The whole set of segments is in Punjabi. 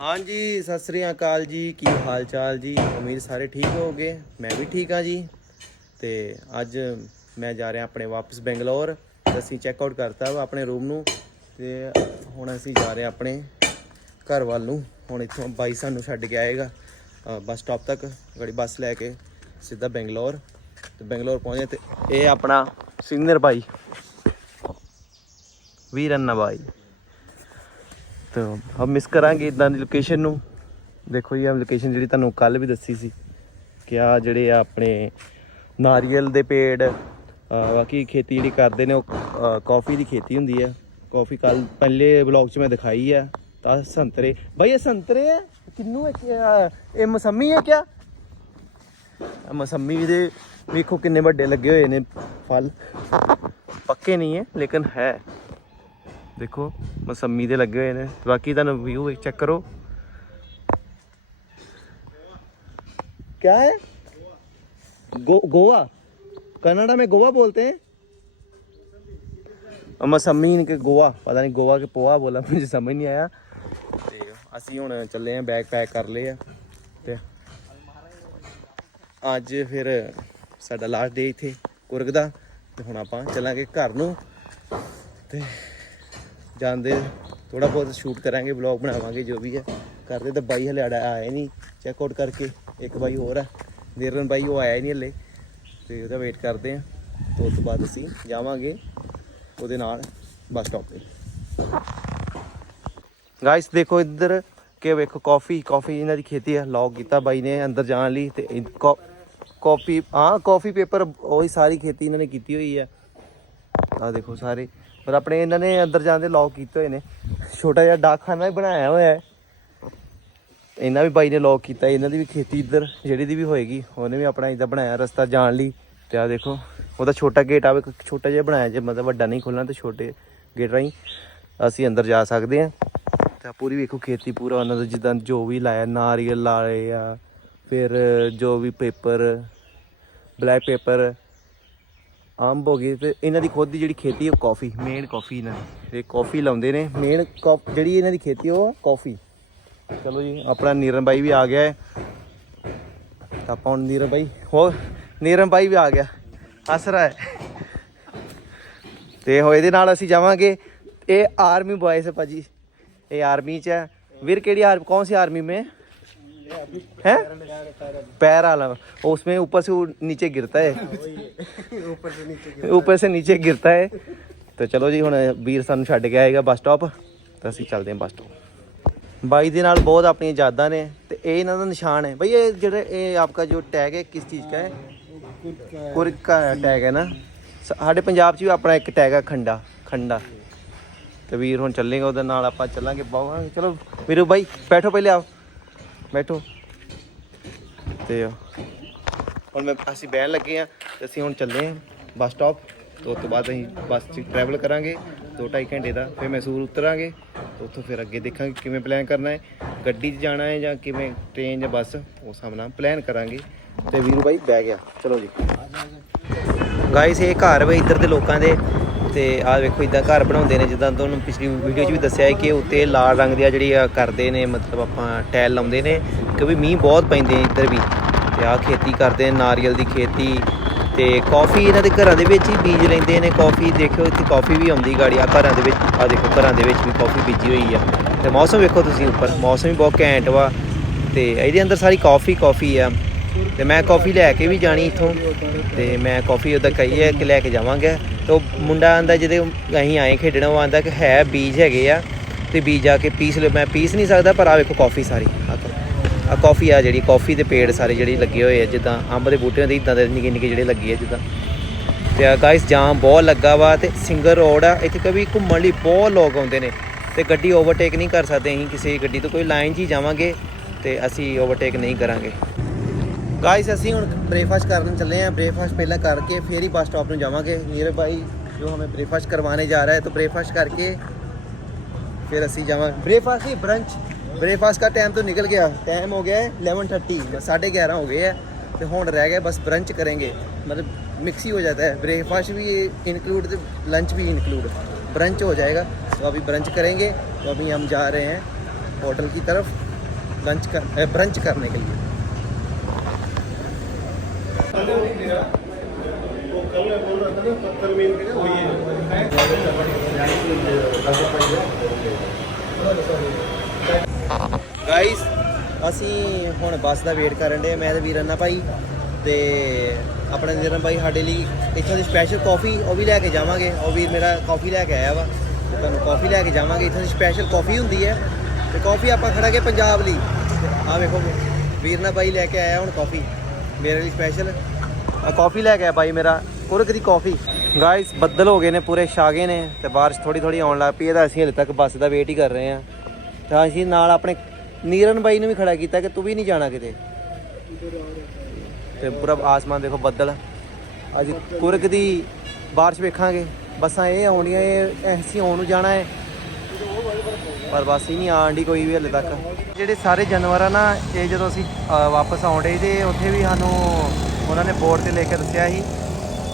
ਹਾਂਜੀ, ਸਤਿ ਸ੍ਰੀ ਅਕਾਲ ਜੀ। ਕੀ ਹਾਲ ਚਾਲ ਜੀ? ਉਮੀਦ ਸਾਰੇ ਠੀਕ ਹੋਗੇ ਮੈਂ ਵੀ ਠੀਕ ਹਾਂ ਜੀ। ਤੇ ਅੱਜ ਮੈਂ ਜਾ ਰਿਹਾ ਆਪਣੇ ਵਾਪਸ ਬੈਂਗਲੌਰ। ਅਸੀਂ ਚੈੱਕ ਆਊਟ ਕਰਤਾ ਵਾ ਆਪਣੇ ਰੂਮ ਨੂੰ। ਤੇ ਹੁਣ ਅਸੀਂ ਜਾ ਰਹੇ ਹਾਂ ਆਪਣੇ ਘਰ ਵੱਲ ਨੂੰ। ਹੁਣ ਇੱਥੋਂ ਬਾਈ ਸਾਨੂੰ ਛੱਡ ਕੇ ਆਏਗਾ ਬੱਸ ਸਟਾਪ ਤੱਕ, ਗੜੀ ਬੱਸ ਲੈ ਕੇ ਸਿੱਧਾ ਬੈਂਗਲੌਰ। ਤੇ ਬੈਂਗਲੌਰ ਪਹੁੰਚੇ ਤੇ ਇਹ ਆਪਣਾ ਸੀਨੀਅਰ ਬਾਈ, ਵੀਰਨ ਬਾਈ। ਤਾਂ ਹਮ ਮਿਸ ਕਰਾਂਗੇ ਇਦਾਂ ਦੀ ਲੋਕੇਸ਼ਨ ਨੂੰ। ਦੇਖੋ ਜੀ ਆ ਲੋਕੇਸ਼ਨ ਜਿਹੜੀ ਤੁਹਾਨੂੰ ਕੱਲ ਵੀ ਦੱਸੀ ਸੀ ਕਿ ਆ ਜਿਹੜੇ ਆ ਆਪਣੇ ਨਾਰੀਅਲ ਦੇ ਪੇੜ ਬਾਕੀ ਖੇਤੀ ਜਿਹੜੀ ਕਰਦੇ ਨੇ ਉਹ ਕਾਫੀ ਦੀ ਖੇਤੀ ਹੁੰਦੀ ਹੈ ਕਾਫੀ ਕੱਲ ਪਹਿਲੇ ਵਲੌਗ 'ਚ ਮੈਂ ਦਿਖਾਈ ਹੈ ਤਾਂ ਸੰਤਰੇ ਭਾਈ ਇਹ ਸੰਤਰੇ ਹੈ ਕਿੰਨੂ ਇਹ ਮਸੰਮੀ ਹੈ ਕਿਆ? ਆਹ ਮਸੰਮੀ ਦੇ ਵੇਖੋ ਕਿੰਨੇ ਵੱਡੇ ਲੱਗੇ ਹੋਏ ਨੇ ਫਲ। ਪੱਕੇ ਨਹੀਂ ਹੈ, ਲੇਕਿਨ ਹੈ। ਦੇਖੋ ਮਸੰਮੀ ਦੇ ਲੱਗੇ ਹੋਏ ਨੇ ਬਾਕੀ ਤੁਹਾਨੂੰ ਵਿਊ ਚੈੱਕ ਕਰੋ क्या है गो, गोवा कनाडा में गोवा बोलते हैं ਅ, ਮਸੰਮੀ ਇਨਕੇ ਗੋਆ ਪਤਾ ਨਹੀਂ ਗੋਆ ਕੇ ਪੋਆ ਬੋਲਾ ਮੁਝੇ ਸਮਝ ਨਹੀਂ ਆਇਆ ਤੇ ਅਸੀਂ ਹੁਣ ਚੱਲੇ ਆਂ ਬੈਗ ਪੈਕ ਕਰ ਲਏ ਆ ਤੇ ਅੱਜ ਫਿਰ ਸਾਡਾ ਲਾਸਟ ਡੇ ਇੱਥੇ ਕੁਰਗ ਦਾ ਤੇ ਹੁਣ ਆਪਾਂ ਚੱਲਾਂਗੇ ਘਰ ਨੂੰ ਤੇ ਜਾਂਦੇ ਥੋੜਾ ਬਹੁਤ ਸ਼ੂਟ ਕਰਾਂਗੇ ਵਲੌਗ ਬਣਾਵਾਂਗੇ, ਜੋ ਵੀ ਹੈ। ਕਰਦੇ ਤਾਂ ਬਾਈ ਹਲੇ ਆੜਾ ਆਇਆ ਨਹੀਂ ਚੈੱਕ ਆਊਟ ਕਰਕੇ ਇੱਕ ਬਾਈ ਹੋਰ ਆ। ਦੇਰਨ ਬਾਈ ਉਹ ਆਇਆ ਨਹੀਂ ਹਲੇ, ਤੇ ਉਹਦਾ ਵੇਟ ਕਰਦੇ ਆ। ਤੋਂ ਉਸ ਤੋਂ ਬਾਅਦ ਅਸੀਂ ਜਾਵਾਂਗੇ ਉਹਦੇ ਨਾਲ ਬੱਸ ਸਟਾਪ ਤੇ। ਗਾਇਸ ਦੇਖੋ ਇੱਧਰ ਕਿ ਵੇਖੋ ਕਾਫੀ ਕਾਫੀ ਇਹਨਾਂ ਦੀ ਖੇਤੀ ਹੈ ਲੌਗ ਕੀਤਾ ਬਾਈ ਨੇ ਅੰਦਰ ਜਾਣ ਲਈ ਤੇ ਕਾਫੀ ਹਾਂ ਕਾਫੀ ਪੇਪਰ ਉਹੀ ਸਾਰੀ ਖੇਤੀ ਇਹਨਾਂ ਨੇ ਕੀਤੀ ਹੋਈ ਹੈ ਆ ਦੇਖੋ ਸਾਰੇ। ਪਰ ਆਪਣੇ ਇਹਨਾਂ ਨੇ ਅੰਦਰ ਜਾਣ ਦੇ ਲੌਕ ਕੀਤੇ ਹੋਏ ਨੇ। ਛੋਟਾ ਜਿਹਾ ਡਾਕਖਾਨਾ ਵੀ ਬਣਾਇਆ ਹੋਇਆ ਹੈ। ਇਹਨਾਂ ਵੀ ਬਾਈ ਨੇ ਲੌਕ ਕੀਤਾ, ਇਹਨਾਂ ਦੀ ਵੀ ਖੇਤੀ ਇੱਧਰ, ਜਿਹੜੀ ਦੀ ਵੀ ਹੋਏਗੀ, ਉਹਨੇ ਵੀ ਆਪਣਾ ਇਦਾਂ ਬਣਾਇਆ ਰਸਤਾ ਜਾਣ ਲਈ। ਤੇ ਆ ਦੇਖੋ, ਉਹਦਾ ਛੋਟਾ ਗੇਟ ਆਵੇ ਛੋਟਾ ਜਿਹਾ ਬਣਾਇਆ ਜੇ ਮਤਲਬ ਵੱਡਾ ਨਹੀਂ ਖੋਲਣਾ ਤੇ ਛੋਟੇ ਗੇਟ ਰਾਹੀਂ ਅਸੀਂ ਅੰਦਰ ਜਾ ਸਕਦੇ ਹਾਂ। ਤਾਂ ਪੂਰੀ ਵੇਖੋ ਖੇਤੀ ਪੂਰਾ ਉਹਨਾਂ ਦਾ, ਜਿੱਦਾਂ ਜੋ ਵੀ ਲਾਇਆ, ਨਾਰੀਅਲ ਲਾਏ ਆ, ਫਿਰ ਜੋ ਵੀ ਪੇਪਰ ਬਲੈਕ ਪੇਪਰ ਅੰਬ ਹੋ ਗਏ ਤੇ ਇਹਨਾਂ ਦੀ ਖੁਦ ਦੀ ਜਿਹੜੀ ਖੇਤੀ ਉਹ ਕਾਫੀ ਮੇਨ ਕਾਫੀ ਨਾ ਇਹ ਕਾਫੀ ਲਾਉਂਦੇ ਨੇ ਮੇਨ ਜਿਹੜੀ ਇਹਨਾਂ ਦੀ ਖੇਤੀ ਉਹ ਕਾਫੀ। ਚਲੋ ਜੀ, ਆਪਣਾ ਨੀਰਮ ਬਾਈ ਵੀ ਆ ਗਿਆ ਹੈ। ਆਪਾਂ ਹੁਣ ਨੀਰਮ ਬਾਈ, ਹੋਰ ਨੀਰਨ ਬਾਈ ਵੀ ਆ ਗਿਆ। ਅਸਰਾ ਹੈ। ਤੇ ਹੋ ਇਹਦੇ ਨਾਲ ਅਸੀਂ ਜਾਵਾਂਗੇ। ਇਹ ਆਰਮੀ ਬॉयਸ ਹੈ ਭਾਜੀ। ਇਹ ਆਰਮੀ ਚ ਹੈ। ਵੀਰ, ਕਿਹੜੀ ਆਰਮੀ ਕੌਣ ਸੀ ਆਰਮੀ ਮੇ? है पैर वाला उसमें ऊपर से वो नीचे गिरता है ऊपर से नीचे गिरता है तो ਚਲੋ ਜੀ ਹੁਣ ਵੀਰ ਸਾਨੂੰ ਛੱਡ ਕੇ ਆਏਗਾ ਬੱਸ ਸਟਾਪ ਤਾਂ ਅਸੀਂ ਚੱਲਦੇ ਹਾਂ ਬੱਸ ਸਟਾਪ ਬਾਈ ਦੇ ਨਾਲ ਬਹੁਤ ਆਪਣੀਆਂ ਯਾਦਾਂ ਨੇ ਤੇ ਇਹ ਇਹਨਾਂ ਦਾ ਨਿਸ਼ਾਨ ਹੈ ਬਈ ਇਹ ਜਿਹੜਾ ਇਹ ਆਪਕਾ ਜੋ ਟੈਗ ਹੈ ਕਿਸ ਚੀਜ਼ ਦਾ ਹੈ ਕੁਰਕ ਦਾ ਟੈਗ ਹੈ ਨਾ ਸ- ਸਾਡੇ ਪੰਜਾਬ 'ਚ ਵੀ ਆਪਣਾ ਇੱਕ ਟੈਗ ਹੈ ਖੰਡਾ ਖੰਡਾ ਤੇ ਵੀਰ ਹੁਣ ਚੱਲੇਗਾ ਉਹਦੇ ਨਾਲ ਆਪਾਂ ਚੱਲਾਂਗੇ ਬਾਵਾਂਗੇ ਚਲੋ ਵੀਰੋ ਬਾਈ ਬੈਠੋ ਪਹਿਲੇ ਆਓ ਬੈਠੋ ਤੇ ਹੁਣ ਮੈਂ ਅਸੀਂ ਬਹਿਣ ਲੱਗੇ ਆ ਤੇ ਅਸੀਂ ਹੁਣ ਚੱਲੇ ਆ ਬੱਸ ਸਟਾਪ। ਤੋਂ ਉਸ ਤੋਂ ਬਾਅਦ ਅਸੀਂ ਬੱਸ 'ਚ ਟਰੈਵਲ ਕਰਾਂਗੇ। 2.5 ਘੰਟੇ ਦਾ ਫਿਰ ਮੈਸੂਰ ਉਤਰਾਂਗੇ। ਤੇ ਉੱਥੋਂ ਫਿਰ ਅੱਗੇ ਦੇਖਾਂਗੇ ਕਿਵੇਂ ਪਲਾਨ ਕਰਨਾ ਹੈ। ਗੱਡੀ 'ਚ ਜਾਣਾ ਹੈ ਜਾਂ ਕਿਵੇਂ ਟ੍ਰੇਨ ਜਾਂ ਬੱਸ ਉਹ ਸਾਹਮਣਾ ਨਾਲ ਪਲਾਨ ਕਰਾਂਗੇ। ਤੇ ਵੀਰੂ ਬਾਈ ਬਹਿ ਗਿਆ। ਚਲੋ ਜੀ। ਗਾਇਸ ਇਹ ਘਰ ਵੇ ਇੱਧਰ ਦੇ ਲੋਕਾਂ ਦੇ। ਤੇ ਆਹ ਵੇਖੋ ਇਦਾਂ ਘਰ ਬਣਾਉਂਦੇ ਨੇ, ਜਿੱਦਾਂ ਤੁਹਾਨੂੰ ਪਿਛਲੀ ਵੀਡੀਓ 'ਚ ਵੀ ਦੱਸਿਆ ਹੈ ਕਿ ਉੱਤੇ ਲਾਲ ਰੰਗ ਦੀ ਆ ਜਿਹੜੀ ਆ ਕਰਦੇ ਨੇ, ਮਤਲਬ ਆਪਾਂ ਟੈਲ ਲਾਉਂਦੇ ਨੇ ਕਿਉਂਕਿ ਮੀਂਹ ਬਹੁਤ ਪੈਂਦੇ ਨੇ ਇੱਧਰ ਵੀ। ਤੇ ਆਹ ਖੇਤੀ ਕਰਦੇ ਨੇ, ਨਾਰੀਅਲ ਦੀ ਖੇਤੀ ਤੇ ਕਾਫੀ ਇਹਨਾਂ ਦੇ ਘਰਾਂ ਦੇ ਵਿੱਚ ਹੀ ਬੀਜ ਲੈਂਦੇ ਨੇ। ਕਾਫੀ ਦੇਖਿਓ, ਇੱਥੇ ਕਾਫੀ ਵੀ ਆਉਂਦੀ ਗਾੜੀ ਆ ਘਰਾਂ ਦੇ ਵਿੱਚ ਆ ਦੇਖੋ ਘਰਾਂ ਦੇ ਵਿੱਚ ਵੀ ਕਾਫੀ ਬੀਜੀ ਹੋਈ ਆ। ਤੇ ਮੌਸਮ ਵੇਖੋ ਤੁਸੀਂ ਉੱਪਰ, ਮੌਸਮ ਵੀ ਬਹੁਤ ਘੈਂਟ ਵਾ। ਤੇ ਇਹਦੇ ਅੰਦਰ ਸਾਰੀ ਕਾਫੀ ਕਾਫੀ ਆ। ਤੇ ਮੈਂ ਕਾਫੀ ਲੈ ਕੇ ਵੀ ਜਾਣੀ ਇੱਥੋਂ। ਤੇ ਮੈਂ ਕਾਫੀ ਉਹਦਾ ਕਹੀ ਹੈ ਕਿ ਲੈ ਕੇ ਜਾਵਾਂਗਾ। ਤੇ ਉਹ ਮੁੰਡਾ ਆਂਦਾ ਜਿਹਦੇ ਅਸੀਂ ਆਏ ਖੇਡਣਾ, ਉਹ ਆਂਦਾ ਕਿ ਹੈ ਬੀਜ ਹੈਗੇ ਆ, ਤੇ ਬੀਜ ਆ ਕੇ ਪੀਸ ਲਿਓ। ਮੈਂ ਪੀਸ ਨਹੀਂ ਸਕਦਾ, ਪਰ ਆ ਵੇਖੋ ਕਾਫੀ ਸਾਰੀ ਆ ਕਾਫੀ ਆ ਜਿਹੜੀ ਕਾਫੀ ਦੇ ਪੇੜ ਸਾਰੇ ਜਿਹੜੇ ਲੱਗੇ ਹੋਏ ਆ, ਜਿੱਦਾਂ ਅੰਬ ਦੇ ਬੂਟਿਆਂ ਦੇ, ਇਦਾਂ ਦੇ ਨਿੱਕੇ ਨਿੱਕੇ ਜਿਹੜੇ ਲੱਗੇ ਆ ਜਿੱਦਾਂ। ਤੇ ਗਾਇਸ ਜਾਮ ਬਹੁਤ ਲੱਗਾ ਵਾ, ਤੇ ਸਿੰਗਰ ਰੋਡ ਆ, ਇੱਥੇ ਕभी ਘੁੰਮਣ ਲਈ ਬਹੁਤ ਲੋਕ ਆਉਂਦੇ ਨੇ। ਤੇ ਗੱਡੀ ਓਵਰਟੇਕ ਨਹੀਂ ਕਰ ਸਕਦੇ ਅਸੀਂ, ਕਿਸੇ ਗੱਡੀ ਤੋਂ ਕੋਈ ਲਾਈਨ 'ਚ ਹੀ ਜਾਵਾਂਗੇ, ਤੇ ਅਸੀਂ ਓਵਰਟੇਕ ਨਹੀਂ ਕਰਾਂਗੇ। ਗਾਇਸ ਅਸੀਂ ਹੁਣ ਬ੍ਰੇਕਫਾਸਟ ਕਰਨ ਚੱਲੇ ਆਂ ਬ੍ਰੇਕਫਾਸਟ ਪਹਿਲਾਂ ਕਰਕੇ ਫਿਰ ਹੀ ਬੱਸ ਸਟਾਪ ਨੂੰ ਜਾਵਾਂਗੇ ਨੀਰ ਭਾਈ ਜੋ हमें ब्रेकफास्ट करवाने जा रहा है तो ब्रेकफास्ट करके फिर ਅਸੀਂ ਜਾਵਾਂਗੇ ब्रेकफास्ट ही ब्रंच ब्रेकफास्ट का टाइम तो निकल गया टाइम हो गया है 11:30 साढ़े ग्यारह हो गए हैं तो ਹੁਣ रह गए बस ब्रंच करेंगे मतलब मिक्स ही हो जाता है ब्रेकफास्ट भी इंक्लूड लंच भी इंक्लूड ब्रंच हो जाएगा तो अभी ब्रंच करेंगे तो अभी हम जा रहे हैं होटल की तरफ लंच कर ब्रंच करने के लिए ਗਾਇਸ ਅਸੀਂ ਹੁਣ ਬੱਸ ਦਾ ਵੇਟ ਕਰਨ ਦੇ ਮੈਂ ਤੇ ਵੀਰਨਾ ਭਾਈ ਤੇ ਆਪਣੇ ਨਿਰਨ ਭਾਈ ਸਾਡੇ ਲਈ ਇੱਥੋਂ ਦੀ ਸਪੈਸ਼ਲ ਕਾਫੀ ਉਹ ਵੀ ਲੈ ਕੇ ਜਾਵਾਂਗੇ। ਉਹ ਵੀਰ ਮੇਰਾ ਕਾਫੀ ਲੈ ਕੇ ਆਇਆ ਵਾ। ਤੁਹਾਨੂੰ ਕਾਫੀ ਲੈ ਕੇ ਜਾਵਾਂਗੇ। ਇੱਥੋਂ ਦੀ ਸਪੈਸ਼ਲ ਕਾਫੀ ਹੁੰਦੀ ਹੈ। ਤੇ ਕਾਫੀ ਆਪਾਂ ਖੜਾਂਗੇ ਪੰਜਾਬ ਲਈ। ਆ ਵੇਖੋ ਵੀਰਨਾ ਭਾਈ ਲੈ ਕੇ ਆਇਆ ਹੁਣ ਕਾਫੀ ਮੇਰੇ ਲਈ ਸਪੈਸ਼ਲ ਆ ਕਾਫੀ ਲੈ ਗਿਆ ਬਾਈ ਮੇਰਾ। ਕੁਰਕ ਦੀ ਕਾਫੀ ਗਾਇਸ ਬੱਦਲ ਹੋ ਗਏ ਨੇ, ਪੂਰੇ ਛਾਗੇ ਨੇ ਤੇ ਬਾਰਿਸ਼ ਥੋੜੀ ਥੋੜੀ ਆਉਣ ਲੱਗ ਪਈ ਹੈ ਤਾਂ ਅਸੀਂ ਹਲੇ ਤੱਕ ਬੱਸ ਦਾ ਵੇਟ ਹੀ ਕਰ ਰਹੇ ਹਾਂ। ਤਾਂ ਅਸੀਂ ਨਾਲ ਆਪਣੇ ਨੀਰਨ ਬਾਈ ਨੂੰ ਵੀ ਖੜਾ ਕੀਤਾ ਕਿ ਤੂੰ ਵੀ ਨਹੀਂ ਜਾਣਾ ਕਿਤੇ। ਤੇ ਪੂਰਾ ਆਸਮਾਨ ਦੇਖੋ ਬੱਦਲ। ਅੱਜ ਕੁਰਕ ਦੀ ਬਾਰਿਸ਼ ਵੇਖਾਂਗੇ। ਬੱਸਾਂ ਇਹ ਆਉਣੀਆਂ, ਇਹ ਅਸੀਂ ਆਉਣ ਨੂੰ ਜਾਣਾ ਹੈ। ਪਰ ਬੱਸ ਹੀ ਨਹੀਂ ਆਣ ਦੀ ਕੋਈ ਵੀ ਹਲੇ ਤੱਕ। ਜਿਹੜੇ ਸਾਰੇ ਜਾਨਵਰ ਆ ਨਾ ਇਹ ਜਦੋਂ ਅਸੀਂ ਵਾਪਸ ਆਉਂਦੇ ਤੇ ਉੱਥੇ ਵੀ ਸਾਨੂੰ ਉਹਨਾਂ ਨੇ ਬੋਰਡ ਤੇ ਲਿਖ ਕੇ ਦੱਸਿਆ ਸੀ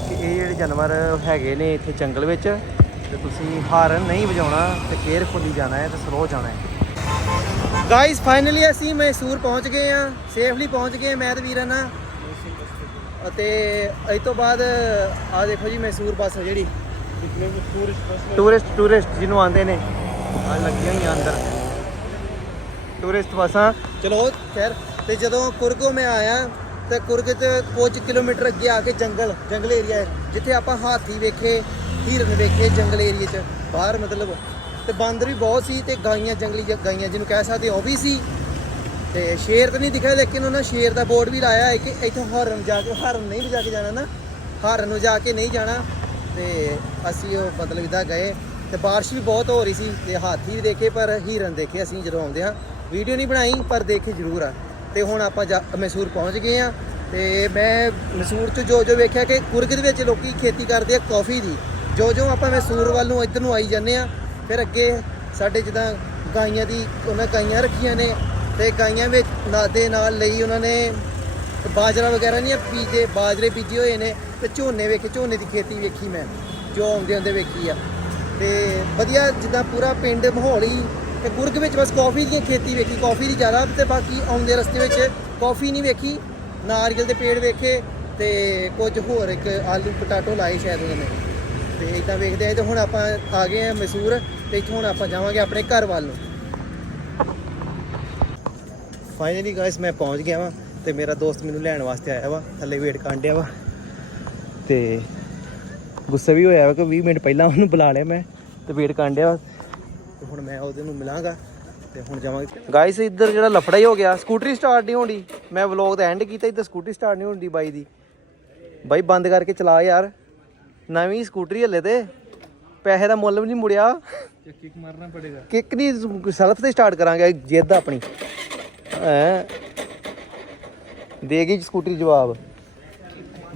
ਕਿ ਇਹ ਜਿਹੜੇ ਜਾਨਵਰ ਹੈਗੇ ਨੇ ਇੱਥੇ ਜੰਗਲ ਵਿੱਚ ਤੇ ਤੁਸੀਂ ਹਾਰਨ ਨਹੀਂ ਵਜਾਉਣਾ ਤੇ ਕੇਅਰਫੁਲੀ ਜਾਣਾ ਹੈ ਤੇ ਸਲੋ ਜਾਣਾ ਹੈ। ਗਾਇਸ ਫਾਈਨਲੀ ਅਸੀਂ ਮੈਸੂਰ ਪਹੁੰਚ ਗਏ ਆ ਸੇਫਲੀ ਪਹੁੰਚ ਗਏ ਮੈਂ ਤੇ ਵੀਰਨ ਆ ਅਤੇ ਇਸ ਤੋਂ ਬਾਅਦ ਆ ਦੇਖੋ ਜੀ ਮੈਸੂਰ ਬੱਸ ਜਿਹੜੀ। ਟੂਰਿਸਟ ਟੂਰਿਸਟ ਜਿਹਨੂੰ ਆਉਂਦੇ ਨੇ। ਆ ਲੱਗੀਆਂ ਹੋਈਆਂ ਅੰਦਰ। ਟੂਰਿਸਟ ਬੱਸਾਂ। ਚਲੋ, ਖੈਰ, ਤੇ ਜਦੋਂ ਕੁਰਗੋ ਮੈਂ ਆਇਆ, ਤੇ ਕੁਰਗ ਤੇ ਕੁਝ ਕਿਲੋਮੀਟਰ ਅੱਗੇ ਆ ਕੇ ਜੰਗਲ ਜੰਗਲ ਏਰੀਆ ਹੈ, ਜਿੱਥੇ ਆਪਾਂ ਹਾਥੀ ਵੇਖੇ, ਹਿਰਨ ਵੇਖੇ ਜੰਗਲ ਏਰੀਏ 'ਚ, ਬਾਹਰ ਮਤਲਬ। ਤੇ ਬਾਂਦਰ ਵੀ ਬਹੁਤ ਸੀ ਤੇ ਗਾਈਆਂ, ਜੰਗਲੀ ਗਾਈਆਂ ਜਿਹਨੂੰ ਕਹਿ ਸਕਦੇ ਉਹ ਵੀ ਸੀ। ਤੇ ਸ਼ੇਰ ਤਾਂ ਨਹੀਂ ਦਿਖਿਆ, ਲੇਕਿਨ ਉਹਨਾਂ ਸ਼ੇਰ ਦਾ ਬੋਰਡ ਵੀ ਲਾਇਆ ਹੈ ਕਿ ਇੱਥੇ ਹਾਰਨ ਜਾ ਕੇ, ਹਾਰਨ ਨਹੀਂ ਵਜਾ ਕੇ ਜਾਣਾ ਨਾ, ਹਾਰਨ ਵਜਾ ਕੇ ਨਹੀਂ ਜਾਣਾ। ਤੇ ਅਸੀਂ ਉਹ ਮਤਲਬ ਇਦਾਂ ਗਏ। ਤੇ ਬਾਰਿਸ਼ ਵੀ ਬਹੁਤ ਹੋ ਰਹੀ ਸੀ ਤੇ ਹਾਥੀ ਵੀ ਦੇਖੇ, ਪਰ ਹਿਰਨ ਦੇਖੇ ਅਸੀਂ ਜਦੋਂ ਆਉਂਦੇ ਹਾਂ। ਵੀਡੀਓ ਨਹੀਂ ਬਣਾਈ, ਪਰ ਦੇਖੇ ਜ਼ਰੂਰ ਆ। ਤੇ ਹੁਣ ਆਪਾਂ ਜਾ- ਮੈਸੂਰ ਪਹੁੰਚ ਗਏ ਆ ਤੇ ਮੈਂ ਮੈਸੂਰ 'ਚ ਜੋ ਜੋ ਵੇਖਿਆ ਕਿ ਕੁਰਗ ਦੇ ਵਿੱਚ ਲੋਕੀ ਖੇਤੀ ਕਰਦੇ ਆ ਕਾਫੀ ਦੀ। ਜੋ ਜੋ ਆਪਾਂ ਮੈਸੂਰ ਵੱਲ ਨੂੰ ਇੱਧਰ ਨੂੰ ਆਈ ਜਾਂਦੇ ਆ ਫਿਰ ਅੱਗੇ ਸਾਡੇ ਜਿੱਦਾਂ ਗਾਈਆਂ ਦੀ ਉਹਨਾਂ ਗਾਈਆਂ ਰੱਖੀਆਂ ਨੇ ਤੇ ਗਾਈਆਂ ਵਿੱਚ ਦੇ ਨਾਲ ਲਈ ਉਹਨਾਂ ਨੇ ਬਾਜਰਾ ਵਗੈਰਾ ਨਹੀਂ ਬੀਜੇ, ਬਾਜਰੇ ਬੀਜੇ ਹੋਏ ਨੇ ਤੇ ਝੋਨੇ ਵੇਖੇ, ਝੋਨੇ ਦੀ ਖੇਤੀ ਵੇਖੀ ਮੈਂ, ਜੋ ਆਉਂਦੇ ਆਉਂਦੇ ਵੇਖੀ ਆ। ਤੇ ਵਧੀਆ ਜਿੱਦਾਂ ਪੂਰਾ ਪਿੰਡ ਮਾਹੌਲ ਹੀ ਤੇ ਗੁਰਗ ਵਿੱਚ ਬਸ ਕਾਫੀ ਦੀ ਖੇਤੀ ਵੇਖੀ ਕਾਫੀ ਦੀ ਜ਼ਿਆਦਾ ਤੇ ਬਾਕੀ ਆਉਂਦੇ ਰਸਤੇ ਵਿੱਚ ਕਾਫੀ ਨਹੀਂ ਵੇਖੀ, ਨਾਰੀਅਲ ਦੇ ਪੇੜ ਵੇਖੇ ਤੇ ਕੁਝ ਹੋਰ ਇੱਕ ਆਲੂ ਪਟਾਟੋ ਲਾਏ ਸ਼ਾਇਦ ਉਹਨਾਂ ਨੇ। ਤੇ ਇਦਾਂ ਵੇਖਦੇ ਆ ਤੇ ਹੁਣ ਆਪਾਂ ਆ ਗਏ ਆ ਮੈਸੂਰ ਤੇ ਇੱਥੋਂ ਹੁਣ ਆਪਾਂ ਜਾਵਾਂਗੇ ਆਪਣੇ ਘਰ ਵੱਲ ਨੂੰ। ਫਾਈਨਲੀ ਗਾਇਸ ਮੈਂ ਪਹੁੰਚ ਗਿਆ ਵਾਂ ਤੇ ਮੇਰਾ ਦੋਸਤ ਮੈਨੂੰ ਲੈਣ ਵਾਸਤੇ ਆਇਆ ਵਾ, ਥੱਲੇ ਵੇਟ ਕਰਨ ਡਿਆ ਵਾ। ਤੇ ਗੁੱਸਾ ਵੀ ਹੋਇਆ ਕਿ 20 ਮਿੰਟ ਪਹਿਲਾਂ ਉਹਨੂੰ ਬੁਲਾ ਲਿਆ ਮੈਂ ਤੇ ਵੇਟ ਕਰਨ ਡਿਆ। ਤੇ ਹੁਣ ਮੈਂ ਉਹਦੇ ਨੂੰ ਮਿਲਾਂਗਾ ਤੇ ਹੁਣ ਜਾਵਾਂਗੇ ਗਾਇਸ ਇੱਧਰ ਜਿਹੜਾ ਲਫੜਾ ਹੀ ਹੋ ਗਿਆ ਸਕੂਟਰੀ ਸਟਾਰਟ ਨਹੀਂ ਹੋਣੀ। ਮੈਂ ਵਲੌਗ ਦਾ ਐਂਡ ਕੀਤਾ ਇੱਧਰ ਸਕੂਟਰੀ ਸਟਾਰਟ ਨਹੀਂ ਹੁੰਦੀ ਬਾਈ ਦੀ। ਬਾਈ ਬੰਦ ਕਰਕੇ ਚਲਾ ਯਾਰ। ਨਵੀਂ ਸਕੂਟਰੀ ਹੱਲੇ ਤੇ। ਪੈਸੇ ਦਾ ਮੁੱਲ ਵੀ ਨਹੀਂ ਮੁੜਿਆ। ਕਿੱਕ ਮਾਰਨਾ ਪੜੇਗਾ। ਕਿੱਕ ਨਹੀਂ ਸੈਲਫ ਤੇ ਸਟਾਰਟ ਕਰਾਂਗੇ ਜਿੱਦ ਆਪਣੀ। ਐ ਦੇਗੀ ਸਕੂਟਰੀ ਜਵਾਬ।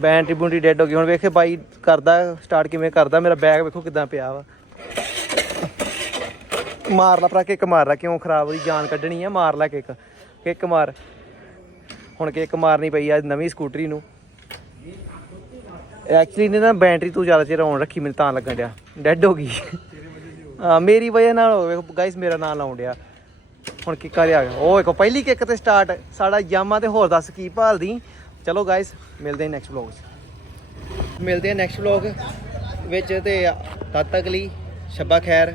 ਬੈਟਰੀ ਬੁੰਡੀ ਡੈੱਡ ਹੋ ਗਈ। ਹੁਣ ਵੇਖੇ ਬਾਈ ਕਰਦਾ ਸਟਾਰਟ ਕਿਵੇਂ ਕਰਦਾ। ਮੇਰਾ ਬੈਗ ਵੇਖੋ ਕਿਦਾਂ ਪਿਆ ਵਾ। ਮਾਰ ਲਾ ਭਰਾ, ਕਿੱਕ ਮਾਰ ਲਾ। ਕਿਉਂ ਖਰਾਬ ਹੋਈ? ਜਾਨ ਕੱਢਣੀ ਆ, ਮਾਰ ਲਾ ਕਿੱਕ। ਕਿੱਕ ਮਾਰ। ਹੁਣ ਕਿੱਕ ਮਾਰਨੀ ਪਈ ਆ ਨਵੀਂ ਸਕੂਟਰੀ ਨੂੰ। ਐਕਚੁਅਲੀ ਨੇ ਨਾ ਬੈਟਰੀ ਤੂੰ ਜ਼ਿਆਦਾ ਚਿਰ ਆਉਣ ਰੱਖੀ, ਮੈਨੂੰ ਤਾਂ ਲੱਗਣ ਡਿਆ। ਡੈਡ ਹੋ ਗਈ। ਹਾਂ, ਮੇਰੀ ਵਜ੍ਹਾ ਨਾਲ ਹੋਵੇ ਗਾਇਸ ਮੇਰਾ ਨਾਂ ਲਾਉਣ ਡਿਆ। ਹੁਣ ਕਿੱਕਾ ਆ ਗਿਆ ਉਹ ਵੇਖੋ, ਪਹਿਲੀ ਕਿੱਕ ਤੇ ਸਟਾਰਟ ਸਾਡਾ ਯਾਮਾ ਤੇ ਹੋਰ ਦੱਸ ਕੀ ਭਾਲਦੀ। ਚਲੋ ਗਾਇਸ ਮਿਲਦੇ ਹਾਂ ਨੈਕਸਟ ਵਲੌਗ 'ਚ। ਮਿਲਦੇ ਹਾਂ ਨੈਕਸਟ ਵਲੌਗ ਵਿੱਚ ਤੇ ਤਦ ਤੱਕ ਲਈ ਸ਼ੱਬਾ ਖੈਰ।